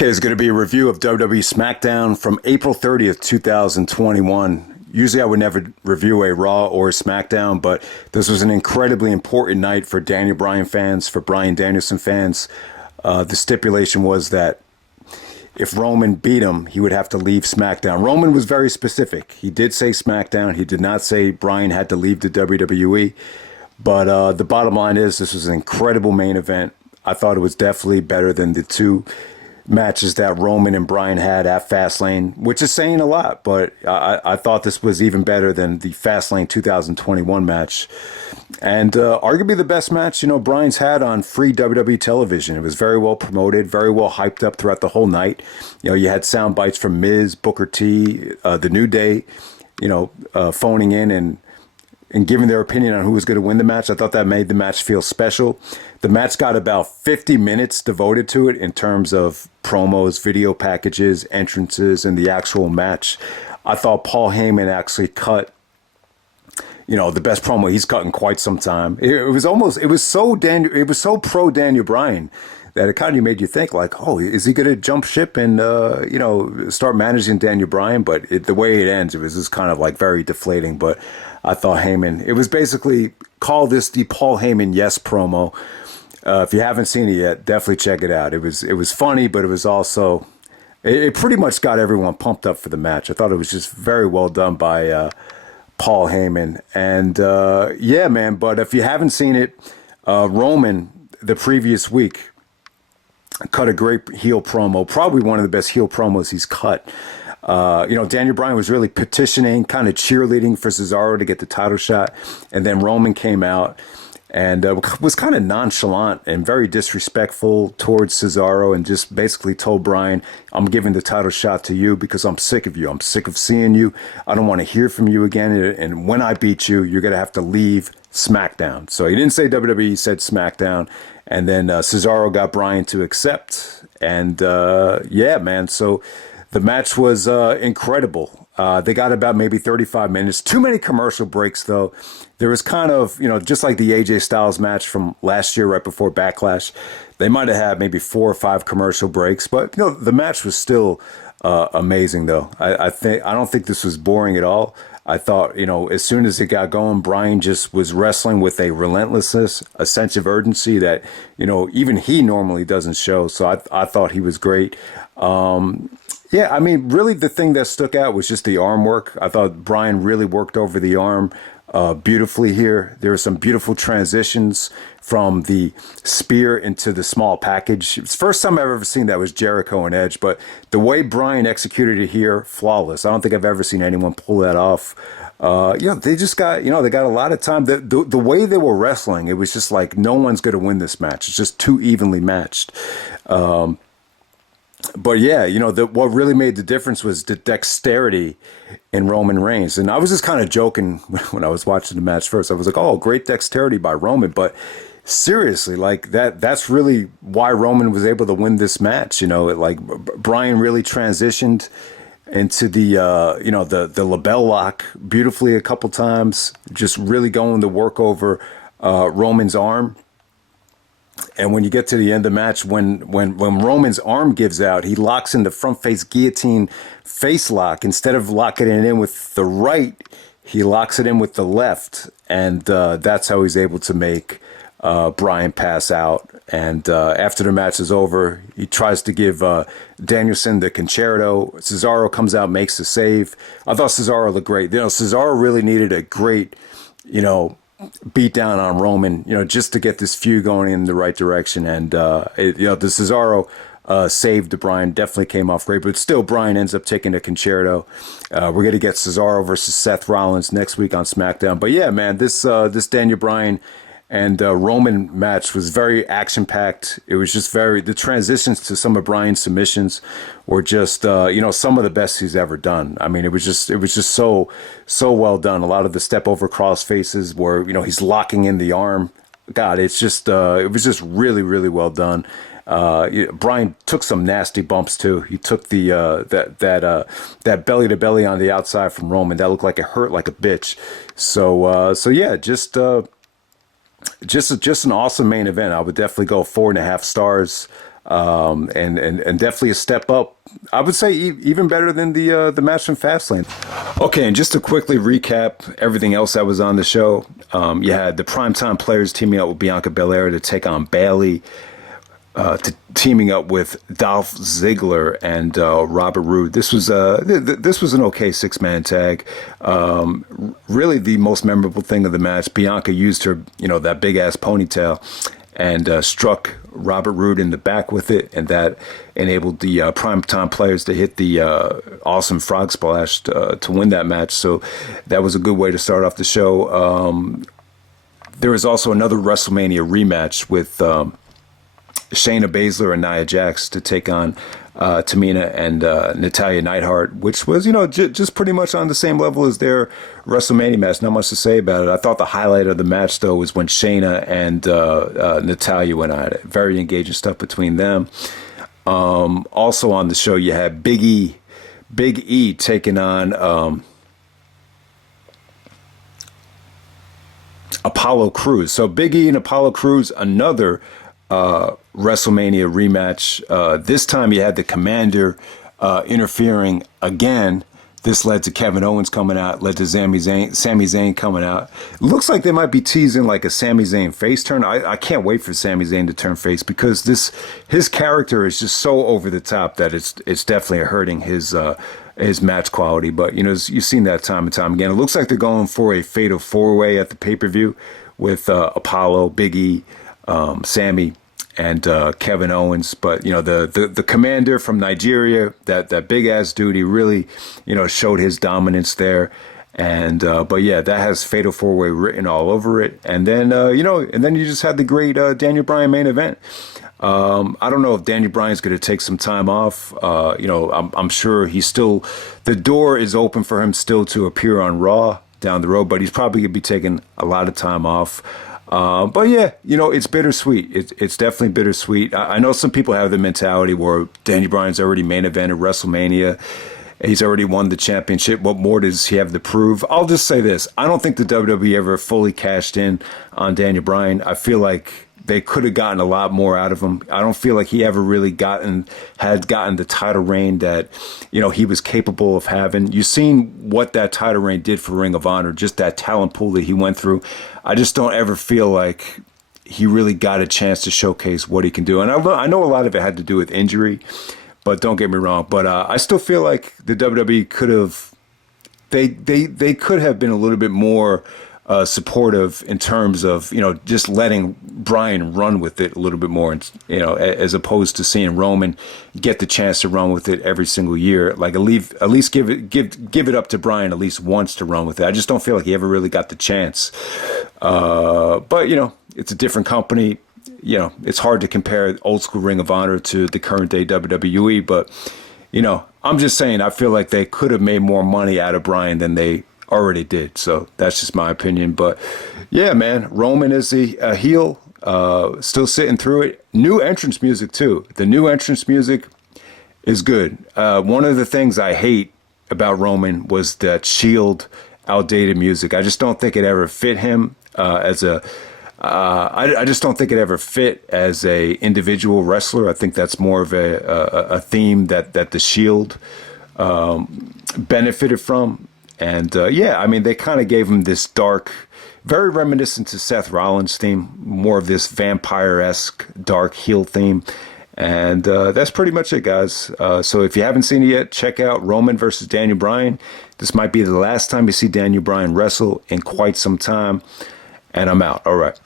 Okay, it's going to be a review of WWE Smackdown from April 30th, 2021. Usually I would never review a Raw or a Smackdown, but this was an incredibly important night for Daniel Bryan fans, for Bryan Danielson fans. The stipulation was that if Roman beat him, he would have to leave SmackDown. Roman was very specific. He did say SmackDown. He did not say Bryan had to leave the WWE. But the bottom line is this was an incredible main event. I thought it was definitely better than the two matches that Roman and Bryan had at Fastlane, which is saying a lot, but I thought this was even better than the Fastlane 2021 match. And arguably the best match, Bryan's had on free WWE television. It was very well promoted, very well hyped up throughout the whole night. You had sound bites from Miz, Booker T, The New Day, phoning in and giving their opinion on who was going to win the match. I thought that made the match feel special. The match got about 50 minutes devoted to it in terms of promos, video packages, entrances, and the actual match. I thought Paul Heyman actually cut, the best promo he's cut in quite some time. It was so pro Daniel Bryan that it kind of made you think like, oh, is he going to jump ship and, start managing Daniel Bryan? But the way it ends, it was just kind of like very deflating. But I thought Heyman, it was basically, call this the Paul Heyman Yes promo. If you haven't seen it yet, definitely check it out. It was funny, but it was also, it pretty much got everyone pumped up for the match. I thought it was just very well done by Paul Heyman. And yeah, man, but if you haven't seen it, Roman, the previous week, cut a great heel promo, probably one of the best heel promos he's cut. Daniel Bryan was really petitioning, kind of cheerleading for Cesaro to get the title shot. And then Roman came out and was kind of nonchalant and very disrespectful towards Cesaro and just basically told Bryan, I'm giving the title shot to you because I'm sick of you. I'm sick of seeing you. I don't want to hear from you again. And when I beat you, you're going to have to leave SmackDown. So he didn't say WWE, he said SmackDown. And then Cesaro got Bryan to accept. And yeah, man, so the match was incredible. They got about maybe 35 minutes. Too many commercial breaks, though. There was kind of, just like the AJ Styles match from last year right before Backlash, they might have had maybe 4 or 5 commercial breaks. But, the match was still amazing, though. I don't think this was boring at all. I thought, as soon as it got going, Bryan just was wrestling with a relentlessness, a sense of urgency that, even he normally doesn't show. So I thought he was great. Yeah, I mean, really the thing that stuck out was just the arm work. I thought Bryan really worked over the arm beautifully here. There were some beautiful transitions from the spear into the small package. It's the first time I've ever seen that was Jericho and Edge, but the way Bryan executed it here, flawless. I don't think I've ever seen anyone pull that off. They just got, they got a lot of time. The way they were wrestling, it was just like no one's going to win this match. It's just too evenly matched. But yeah, what really made the difference was the dexterity in Roman Reigns. And I was just kind of joking when I was watching the match first. I was like, oh, great dexterity by Roman. But seriously, like that's really why Roman was able to win this match. Bryan really transitioned into the label lock beautifully a couple times, just really going to work over Roman's arm. And when you get to the end of the match, when Roman's arm gives out, he locks in the front face guillotine face lock. Instead of locking it in with the right, he locks it in with the left. And that's how he's able to make Bryan pass out. And after the match is over, he tries to give Danielson the concerto. Cesaro comes out, makes the save. I thought Cesaro looked great. Cesaro really needed a great, beat down on Roman, just to get this feud going in the right direction. And, the Cesaro save to Bryan definitely came off great, but still Bryan ends up taking a concerto. We're going to get Cesaro versus Seth Rollins next week on SmackDown. But yeah, man, this Daniel Bryan and Roman match was very action-packed. It was just the transitions to some of Bryan's submissions were just, some of the best he's ever done. I mean, it was just so well done. A lot of the step over cross faces where, he's locking in the arm. God, it was just really, really well done. Bryan took some nasty bumps too. He took the that belly to belly on the outside from Roman. That looked like it hurt like a bitch. So yeah, just an awesome main event. I would definitely go 4.5 stars. and definitely a step up. I would say even better than the match from Fastlane. Okay, and just to quickly recap everything else that was on the show, you had the primetime players teaming up with Bianca Belair to take on Bayley, teaming up with Dolph Ziggler and Robert Roode. This was an okay 6-man tag. Really, the most memorable thing of the match, Bianca used her that big ass ponytail and struck Robert Roode in the back with it, and that enabled the primetime players to hit the awesome frog splash to win that match. So that was a good way to start off the show. There was also another WrestleMania rematch with Shayna Baszler and Nia Jax to take on Tamina and Natalia Neidhart, which was, just pretty much on the same level as their WrestleMania match. Not much to say about it. I thought the highlight of the match, though, was when Shayna and Natalia went at it. Very engaging stuff between them. Also on the show, you had Big E taking on Apollo Crews. So Big E and Apollo Crews, another WrestleMania rematch. This time you had the Commander interfering again. This led to Kevin Owens coming out, led to Sami Zayn coming out. Looks like they might be teasing like a Sami Zayn face turn. I can't wait for Sami Zayn to turn face, because his character is just so over the top that it's definitely hurting his match quality. But you've seen that time and time again. It looks like they're going for a fatal 4-way at the pay-per-view with Apollo, Big E, Sammy, and Kevin Owens. But the Commander from Nigeria, that big ass dude, he really showed his dominance there. And but yeah, that has fatal 4-way written all over it. And then you just had the great Daniel Bryan main event. I don't know if Daniel Bryan's going to take some time off. I'm sure the door is open for him still to appear on Raw down the road, but he's probably going to be taking a lot of time off. But yeah, it's bittersweet. It's definitely bittersweet. I know some people have the mentality where Daniel Bryan's already main evented WrestleMania. He's already won the championship. What more does he have to prove? I'll just say this. I don't think the WWE ever fully cashed in on Daniel Bryan. I feel like they could have gotten a lot more out of him. I don't feel like he ever really had gotten the title reign that, he was capable of having. You've seen what that title reign did for Ring of Honor, just that talent pool that he went through. I just don't ever feel like he really got a chance to showcase what he can do. And I know a lot of it had to do with injury, but don't get me wrong. But I still feel like the WWE could have, they could have been a little bit more supportive in terms of, just letting Bryan run with it a little bit more, as opposed to seeing Roman get the chance to run with it every single year. Like at least give it up to Bryan at least once to run with it. I just don't feel like he ever really got the chance. But it's a different company. It's hard to compare old school Ring of Honor to the current day WWE, but I'm just saying, I feel like they could have made more money out of Bryan than they already did. So that's just my opinion. But yeah, man, Roman is a heel, still sitting through it. New entrance music too. The new entrance music is good. One of the things I hate about Roman was that Shield outdated music. I just don't think it ever fit him I just don't think it ever fit as a individual wrestler. I think that's more of a theme that the Shield benefited from. And they kind of gave him this dark, very reminiscent to Seth Rollins theme, more of this vampire-esque dark heel theme. And that's pretty much it, guys. So if you haven't seen it yet, check out Roman versus Daniel Bryan. This might be the last time you see Daniel Bryan wrestle in quite some time. And I'm out. All right.